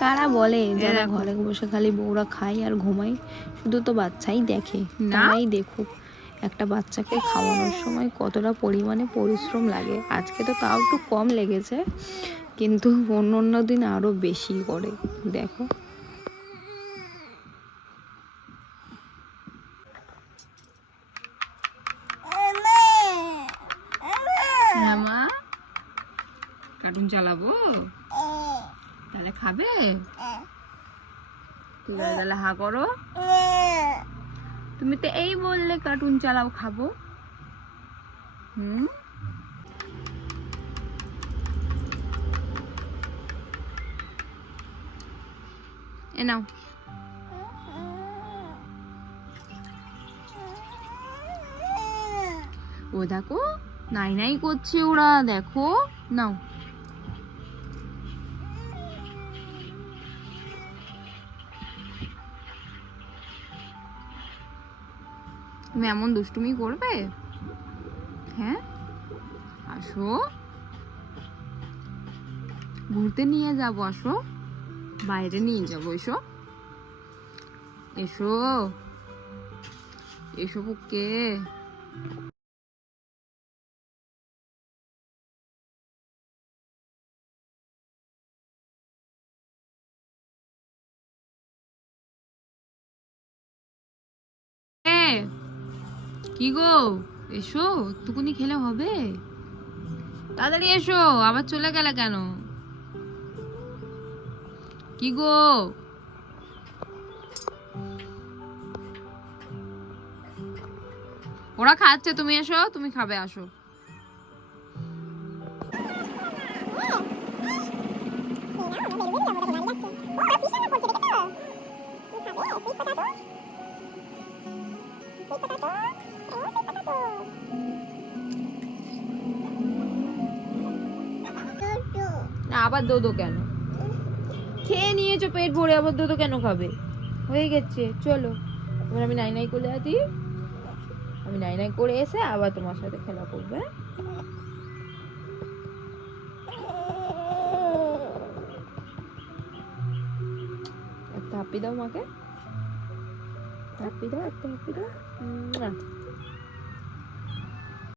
কারা বলে যারা ঘরে বসে খালি বউরা খায় আর ঘুমায়, শুধু তো বাচ্চাই দেখে। তারাই দেখুক একটা বাচ্চাকে খাওয়ানোর সময় কতটা পরিমাণে পরিশ্রম লাগে। আজকে তো তাও একটু কম লেগেছে, কিন্তু অন্য দিন আরও বেশি করে। দেখো মা কার্টুন চালাবো, তাহলে খাবে? ঠিক আছে, তাহলে হা করো। তুমি তো এই বললে কার্টুন চালাও, খাবো। এ নাও। ও দেখো নাই নাই করছে ওরা, দেখো। নাও। তুমি এমন দুষ্টুমি করবে? হ্যাঁ, আসো, ঘুরতে নিয়ে যাবো, আসো, বাইরে নিয়ে যাবো, এসো এসো এসো বুকে। কি গো, এসো, একটুকুনি খেলে হবে? তাড়াতাড়ি এসো, আবার চলে গেলে কেন? কি গো, ওরা খাচ্ছে, তুমি এসো, তুমি খাবে, আসো। আবার দোদো কেন? খেয়ে নিয়েছো পেট ভরে, আবার দোদো কেন খাবে? হয়ে গেছে, চলো এবার আমি নাই নাই করে আছি। আমি নাই নাই করে এসে আবার তোমার সাথে খেলা করবে। একটা হাপ্পি দাও মাকে, হাপ্পি দাও, একটা হাপ্পি দাও।